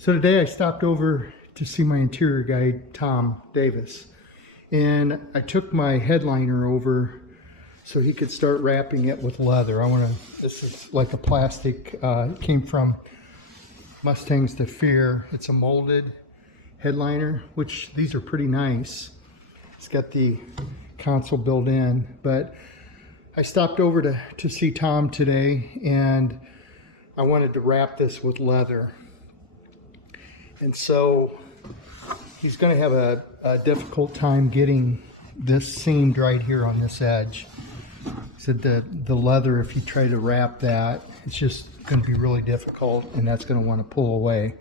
So today I stopped over to see my interior guy, Tom Davis, and I took my headliner over so he could start wrapping it with leather. This is like a plastic, it came from Mustangs to Fear. It's a molded headliner, which these are pretty nice. It's got the console built in, but I stopped over to see Tom today, and I wanted to wrap this with leather. And so he's going to have a difficult time getting this seamed right here on this edge. He said the leather, if you try to wrap that, it's just going to be really difficult, and that's going to want to pull away.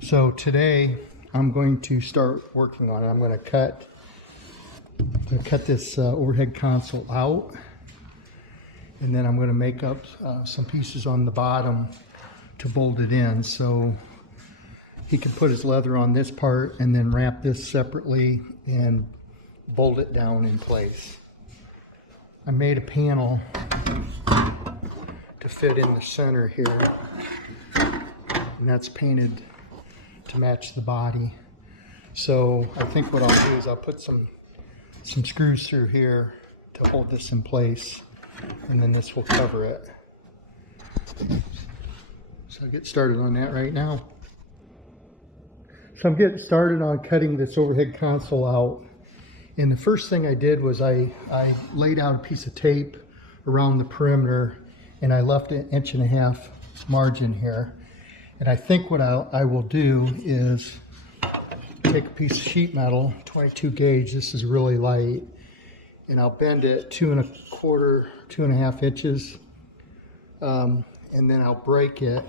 So today I'm going to start working on it. I'm going to cut this overhead console out, and then I'm going to make up some pieces on the bottom to bolt it in, so he can put his leather on this part and then wrap this separately and bolt it down in place. I made a panel to fit in the center here, and that's painted to match the body. So I think what I'll do is I'll put some screws through here to hold this in place, and then this will cover it. So I'll get started on that right now. So I'm getting started on cutting this overhead console out. And the first thing I did was I laid out a piece of tape around the perimeter, and I left an 1.5 inch margin here. And I think what I will do is take a piece of sheet metal, 22 gauge, this is really light, and I'll bend it 2.25, 2.5 inches, and then I'll break it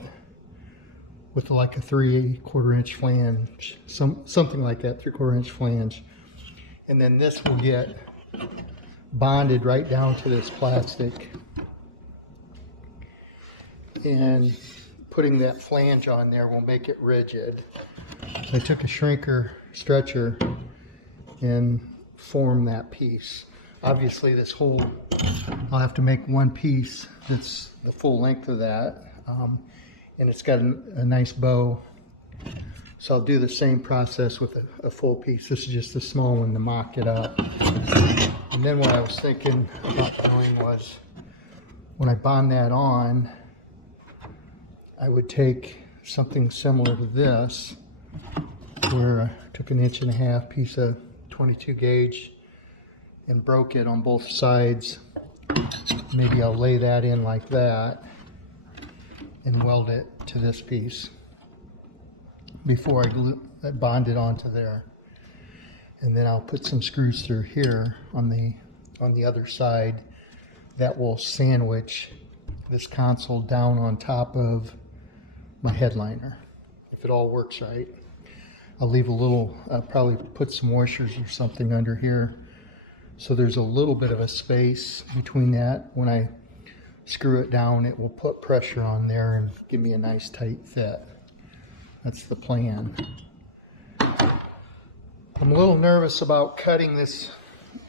with like a 3/4 inch flange, something like that, 3/4 inch flange. And then this will get bonded right down to this plastic. And putting that flange on there will make it rigid. So I took a stretcher and formed that piece. Obviously this whole, I'll have to make one piece that's the full length of that. And it's got a nice bow. So I'll do the same process with a full piece. This is just a small one to mock it up. And then what I was thinking about doing was, when I bond that on, I would take something similar to this, where I took an 1.5 inch piece of 22 gauge and broke it on both sides. Maybe I'll lay that in like that and weld it to this piece before I bond it onto there. And then I'll put some screws through here on the other side that will sandwich this console down on top of my headliner, if it all works right. I'll leave a little, probably put some washers or something under here, so there's a little bit of a space between that. When I screw it down, it will put pressure on there and give me a nice tight fit. That's the plan. I'm a little nervous about cutting this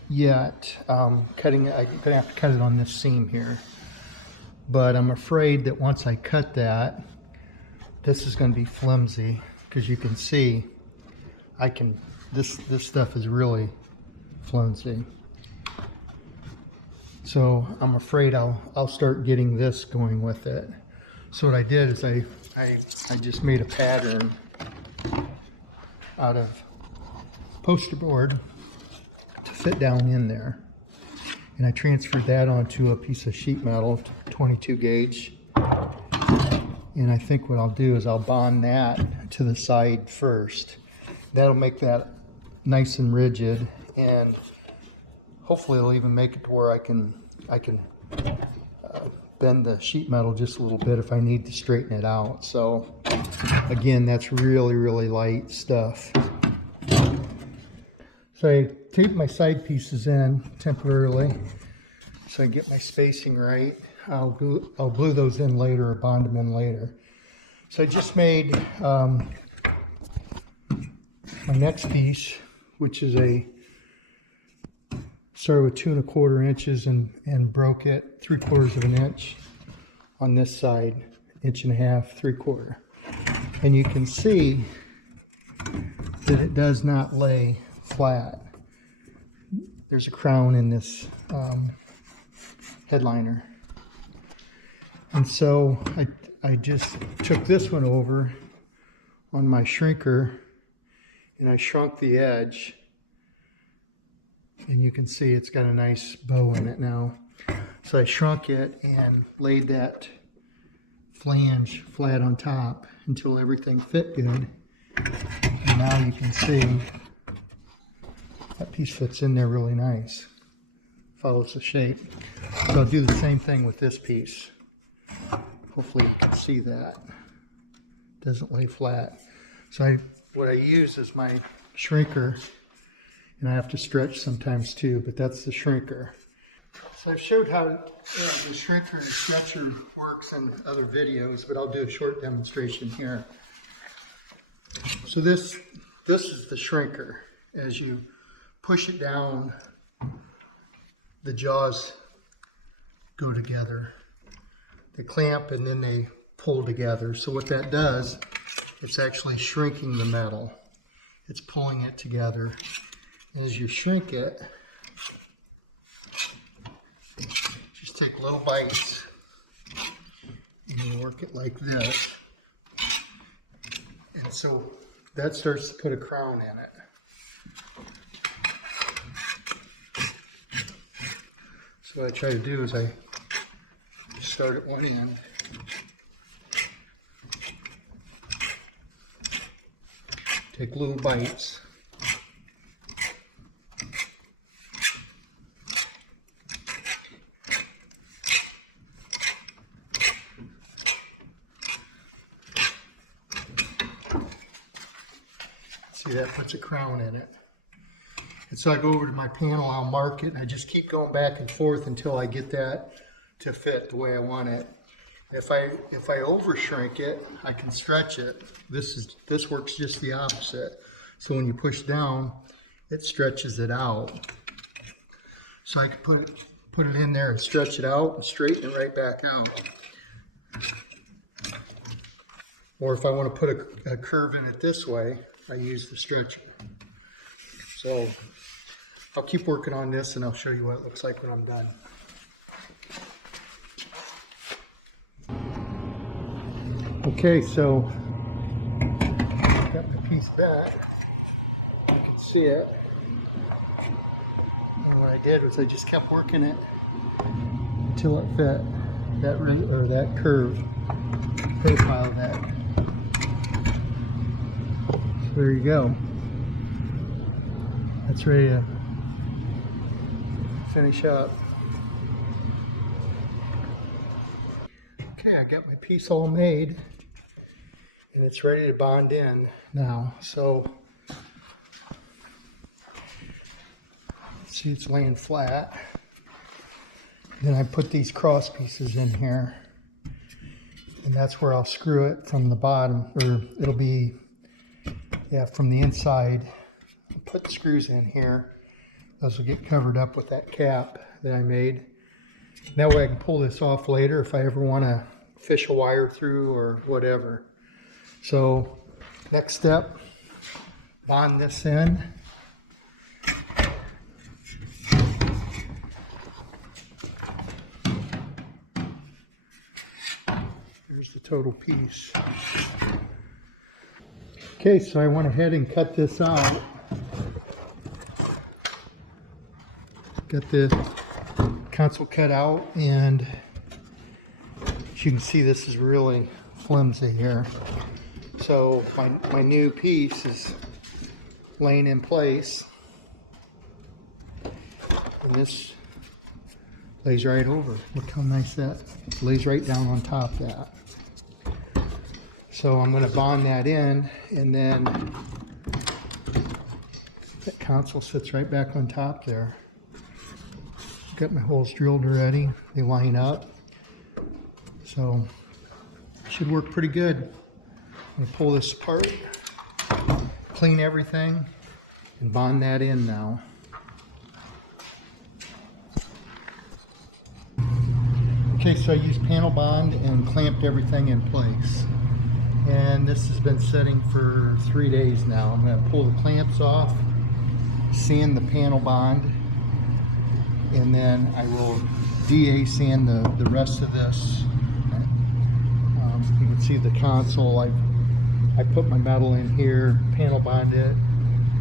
yet. I'm gonna have to cut it on this seam here, but I'm afraid that once I cut that, this is going to be flimsy, because you can see this stuff is really flimsy. So I'm afraid I'll start getting this going with it. So what I did is I just made a pattern out of poster board to fit down in there, and I transferred that onto a piece of sheet metal, 22 gauge. And I think what I'll do is I'll bond that to the side first. That'll make that nice and rigid, and hopefully it'll even make it to where I can bend the sheet metal just a little bit if I need to straighten it out. So again, that's really, really light stuff. So I tape my side pieces in temporarily so I get my spacing right. I'll glue those in later or bond them in later. So I just made my next piece, which is started with 2.25 inches and broke it 3/4 of an inch on this side, 1.5 inches, 3/4. And you can see that it does not lay flat. There's a crown in this headliner. And so I just took this one over on my shrinker and I shrunk the edge. And you can see it's got a nice bow in it now. So I shrunk it and laid that flange flat on top until everything fit good. And now you can see that piece fits in there really nice. Follows the shape. So I'll do the same thing with this piece. Hopefully you can see that. Doesn't lay flat. So what I use is my shrinker, and I have to stretch sometimes too, but that's the shrinker. So I've showed how the shrinker and stretcher works in other videos, but I'll do a short demonstration here. So this is the shrinker. As you push it down, the jaws go together. They clamp and then they pull together. So what that does, it's actually shrinking the metal. It's pulling it together. And as you shrink it, just take little bites and you work it like this. And so that starts to put a crown in it. So what I try to do is I start at one end, take little bites, see, that puts a crown in it. And so I go over to my panel, I'll mark it, and I just keep going back and forth until I get that to fit the way I want it. If I over shrink it, I can stretch it. This works just the opposite. So when you push down, it stretches it out. So I can put it in there and stretch it out and straighten it right back out. Or if I want to put a curve in it this way, I use the stretcher. So I'll keep working on this and I'll show you what it looks like when I'm done. Okay, so I got my piece back. You can see it. And what I did was I just kept working it until it fit that curve profile of that. So there you go. That's ready to finish up. Okay, I got my piece all made and it's ready to bond in now. So see, it's laying flat. Then I put these cross pieces in here and that's where I'll screw it from the bottom, or it'll be, yeah, from the inside. I'll put the screws in here. Those will get covered up with that cap that I made. That way I can pull this off later if I ever want to fish a wire through or whatever. So next step, bond this in. Here's the total piece. Okay, so I went ahead and cut this out. Got the console cut out, and as you can see, this is really flimsy here. So my new piece is laying in place, and this lays right over. Look how nice that lays right down on top of that. So I'm going to bond that in, and then that console sits right back on top there. Got my holes drilled already. They line up. So should work pretty good. I'm going to pull this apart, clean everything, and bond that in now. Okay, so I used panel bond and clamped everything in place. And again, this has been setting for 3 days now. I'm going to pull the clamps off, sand the panel bond, and then I will DA sand the rest of this. You can see the console. I put my metal in here, panel bonded it,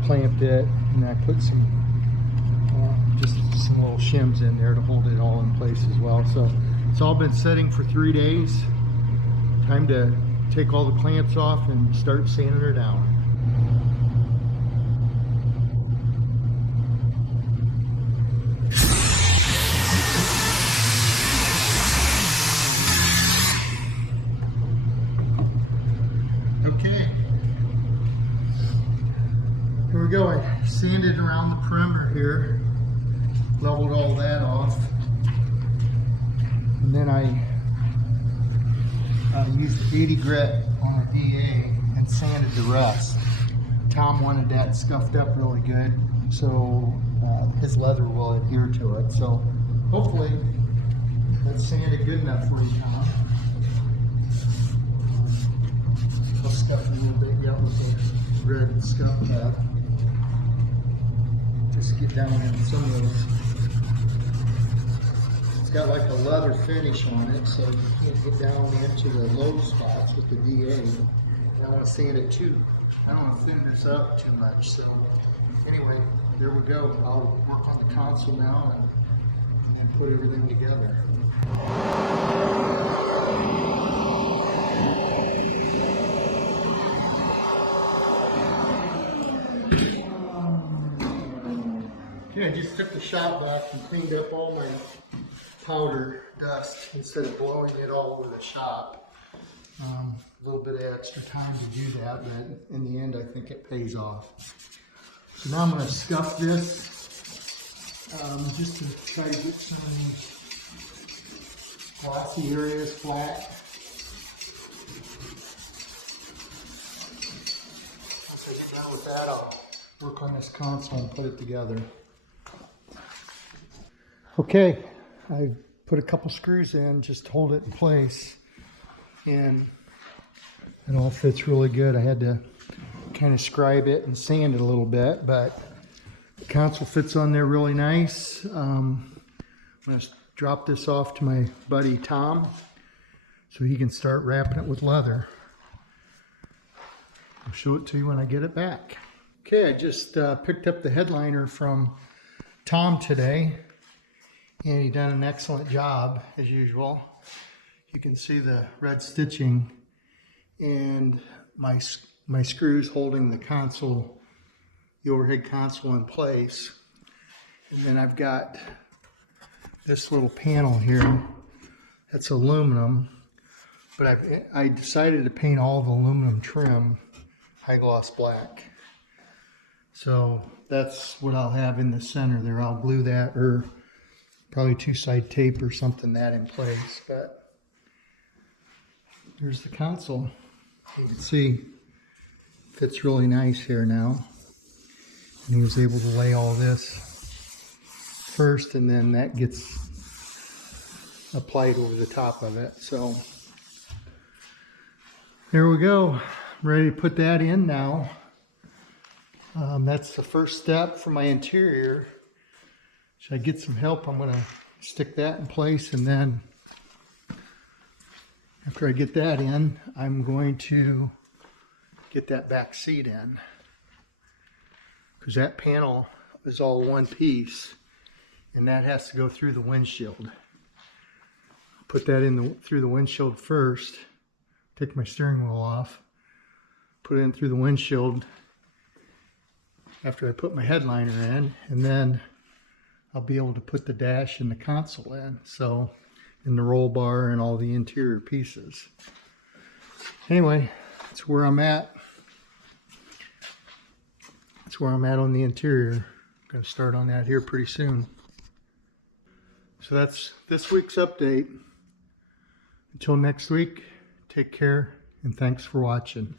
clamped it, and I put some just some little shims in there to hold it all in place as well. So it's all been setting for 3 days. Time to take all the clamps off and start sanding her down. Okay, here we go. I sanded around the perimeter here, leveled all that off, and then I used 80 grit on a DA and sanded the rest. Tom wanted that scuffed up really good, so his leather will adhere to it. So hopefully that's sanded good enough for you, Tom. I'll scuff it a little bit, yeah, with the red scuff tab. Just get down in some of those. It's got like a leather finish on it, so you can't get down into the low spots with the DA. And I want to sand it too. I don't want to thin this up too much. So anyway, there we go. I'll work on the console now and put everything together. Okay, I just took the shop vac and cleaned up all my powder dust instead of blowing it all over the shop. A little bit of extra time to do that, but in the end I think it pays off. So now I'm going to scuff this just to try to get some glossy areas flat. Once I get done with that, I'll work on this console and put it together. Okay, I put a couple screws in just to hold it in place, and it all fits really good. I had to kind of scribe it and sand it a little bit, but the console fits on there really nice. I'm going to drop this off to my buddy Tom so he can start wrapping it with leather. I'll show it to you when I get it back. Okay, I just picked up the headliner from Tom today. And he done an excellent job as usual. You can see the red stitching and my screws holding the console, the overhead console in place. And then I've got this little panel here that's aluminum, but I decided to paint all the aluminum trim high gloss black. So that's what I'll have in the center there. I'll glue that, or probably two-side tape or something that in place. But here's the console. You can see fits really nice here now. And he was able to lay all this first, and then that gets applied over the top of it. So there we go. I'm ready to put that in now. That's the first step for my interior. Should I get some help? I'm going to stick that in place, and then after I get that in, I'm going to get that back seat in, because that panel is all one piece and that has to go through the windshield. Put that in through the windshield first, take my steering wheel off, put it in through the windshield after I put my headliner in, and then I'll be able to put the dash and the console in, so, in the roll bar and all the interior pieces. Anyway, that's where I'm at. That's where I'm at on the interior. I'm going to start on that here pretty soon. So that's this week's update. Until next week, take care and thanks for watching.